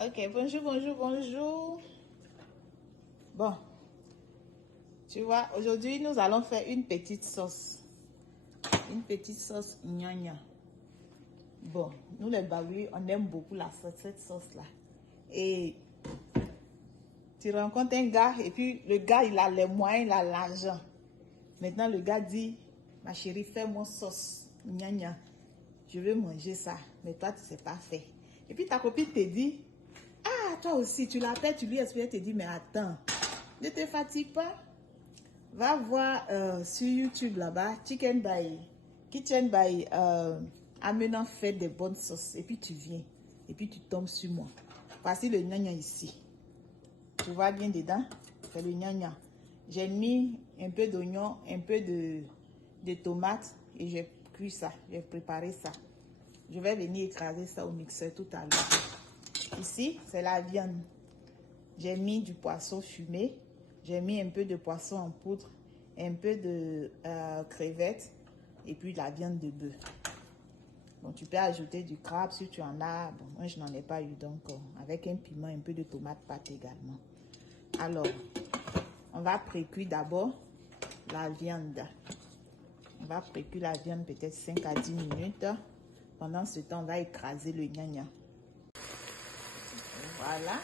Ok, bonjour, bonjour, bonjour. Bon, tu vois, aujourd'hui, nous allons faire une petite sauce. Une petite sauce gnagna. Bon, nous les Baoui, on aime beaucoup cette sauce-là. Et tu rencontres un gars, et puis le gars, il a les moyens, il a l'argent. Maintenant, le gars dit, ma chérie, fais-moi sauce gnagna. Je veux manger ça, mais toi, tu ne sais pas faire. Et puis ta copine te dit, ah, toi aussi, tu l'appelles, tu lui expliques, elle te dit, mais attends, ne te fatigue pas. Va voir sur YouTube là-bas, Kitchen by Amenant fait des bonnes sauces. Et puis tu viens, et puis tu tombes sur moi. Voici le gnagna ici. Tu vois bien dedans, c'est le gnagna. J'ai mis un peu d'oignon, un peu de tomates et j'ai cuit ça, j'ai préparé ça. Je vais venir écraser ça au mixeur tout à l'heure. Ici, c'est la viande. J'ai mis du poisson fumé. J'ai mis un peu de poisson en poudre, un peu de crevettes et puis la viande de bœuf. Bon, tu peux ajouter du crabe si tu en as. Bon, moi, je n'en ai pas eu, donc avec un piment, un peu de tomate pâte également. Alors, on va précuire d'abord la viande. On va précuire la viande peut-être 5 à 10 minutes. Pendant ce temps, on va écraser le gnagna. Voilà.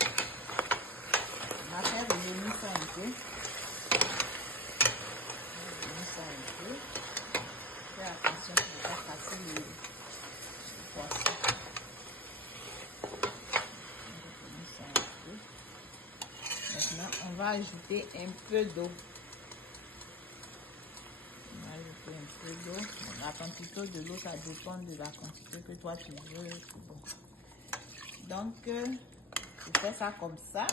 On va faire revenir ça un peu. Fais attention pour ne pas casser le poisson. Maintenant, on va ajouter un peu d'eau. On va ajouter un peu d'eau. La quantité de l'eau, ça dépend de la quantité que toi tu veux. Bon. Donc, tu fais ça comme ça.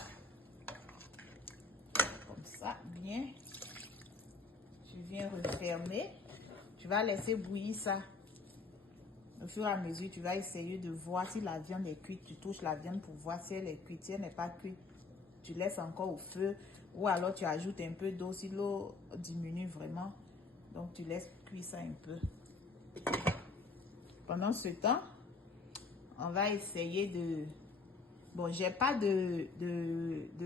Comme ça, bien. Tu viens refermer. Tu vas laisser bouillir ça. Au fur et à mesure, tu vas essayer de voir si la viande est cuite. Tu touches la viande pour voir si elle est cuite. Si elle n'est pas cuite, tu laisses encore au feu. Ou alors tu ajoutes un peu d'eau si l'eau diminue vraiment. Donc tu laisses cuire ça un peu. Pendant ce temps, on va essayer de... Bon, j'ai pas de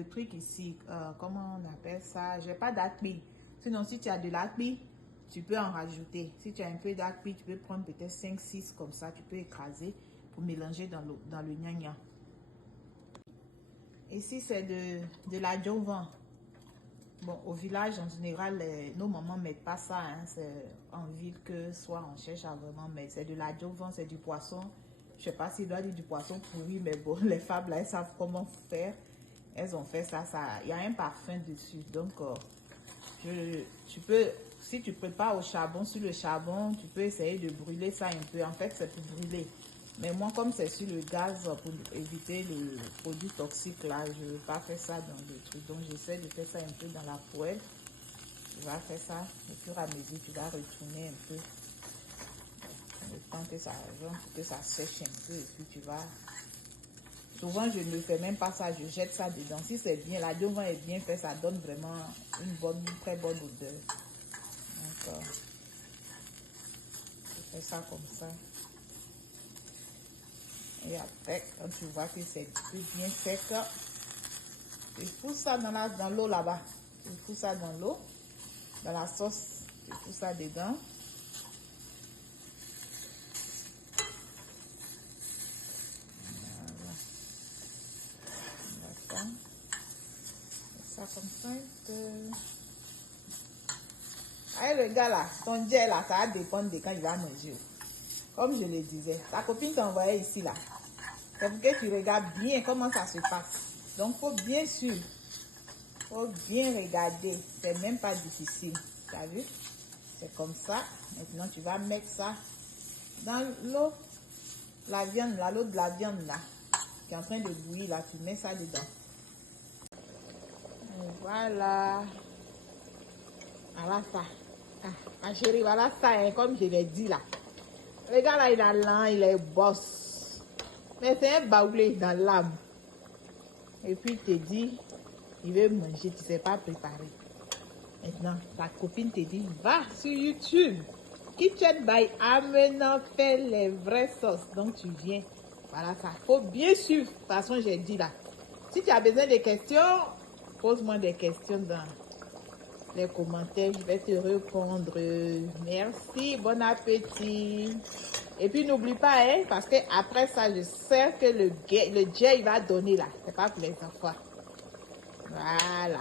truc ici. Comment on appelle ça? J'ai pas d'acpi. Sinon, si tu as de l'acpi, tu peux en rajouter. Si tu as un peu d'acpi, tu peux prendre peut-être 5-6 comme ça. Tu peux écraser pour mélanger dans le gnagna. Ici, c'est de la jovan. Bon, au village, en général, nos mamans ne mettent pas ça. Hein. C'est en ville que soit on cherche à vraiment mettre. C'est de la jovan, c'est du poisson. Je ne sais pas s'il doit dire du poisson pourri, mais bon, les femmes là, elles savent comment faire. Elles ont fait ça. Il y a un parfum dessus. Donc, tu peux, si tu prépares au charbon, sur le charbon, tu peux essayer de brûler ça un peu. En fait, c'est pour brûler. Mais moi, comme c'est sur le gaz, pour éviter le produit toxique là, je ne veux pas faire ça dans le truc. Donc, j'essaie de faire ça un peu dans la poêle. Tu vas faire ça au fur et à mesure, tu vas retourner un peu. Le temps que ça, que ça sèche un peu. Et puis, tu vas... Souvent, je ne fais même pas ça, je jette ça dedans. Si c'est bien, la jovan est bien fait, ça donne vraiment une très bonne odeur. Donc, je fais ça comme ça. Et après, quand tu vois que c'est bien sec, tu fous ça dans l'eau là-bas. Tu fous ça dans l'eau, dans la sauce, tu fous ça dedans. Voilà. D'accord. Ça comme ça un peu. Allez, le gars là, ton jet là, ça va dépendre de quand il va manger. Comme je le disais, ta copine t'envoyait ici là. C'est pour que tu regardes bien comment ça se passe. Donc, faut bien sûr, faut bien regarder. C'est même pas difficile. Tu as vu? C'est comme ça. Maintenant, tu vas mettre ça dans l'eau. La viande là, l'eau de la viande là, qui est en train de bouillir là, tu mets ça dedans. Et voilà. Voilà ça. Ah, ma chérie, voilà ça, hein, comme je l'ai dit là. Le gars là, il a l'âme, il est boss. Mais c'est un baoulé dans l'âme. Et puis il te dit, il veut manger, tu ne sais pas préparer. Maintenant, ta copine te dit, va sur YouTube. Kitchen by Amenant fait les vraies sauces. Donc tu viens. Voilà ça. Faut bien suivre. De toute façon, j'ai dit là. Si tu as besoin de questions, pose-moi des questions dans les commentaires. Je vais te répondre. Merci. Bon appétit. Et puis, n'oublie pas, hein, parce que après ça, je sais que le jet, il va donner là. C'est pas pour les enfants. Voilà.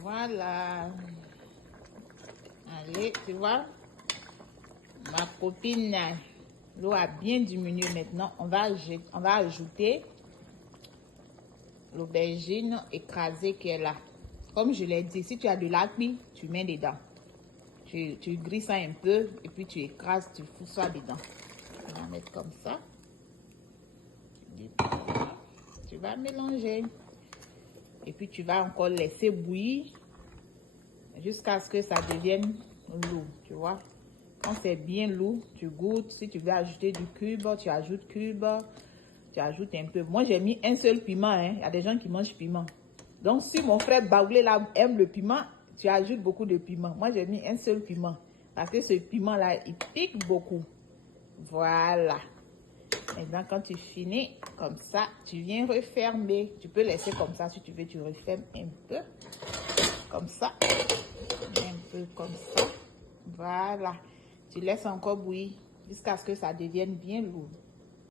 Voilà. Allez, tu vois, ma copine, l'eau a bien diminué maintenant. On va ajouter l'aubergine écrasée qui est là. Comme je l'ai dit, si tu as de l'acné, tu mets dedans. Tu grilles ça un peu et puis tu écrases, tu fous ça dedans. On va mettre comme ça. Tu vas mélanger. Et puis tu vas encore laisser bouillir jusqu'à ce que ça devienne lourd, tu vois. Quand c'est bien lourd, tu goûtes. Si tu veux ajouter du cube, tu ajoutes cube. Tu ajoutes un peu. Moi, j'ai mis un seul piment. Hein. Il y a des gens qui mangent piment. Donc, si mon frère Baoulé là aime le piment, tu ajoutes beaucoup de piment. Moi, j'ai mis un seul piment. Parce que ce piment-là, il pique beaucoup. Voilà. Maintenant, quand tu finis comme ça, tu viens refermer. Tu peux laisser comme ça si tu veux. Tu refermes un peu. Comme ça. Un peu comme ça. Voilà. Tu laisses encore bouillir jusqu'à ce que ça devienne bien lourd.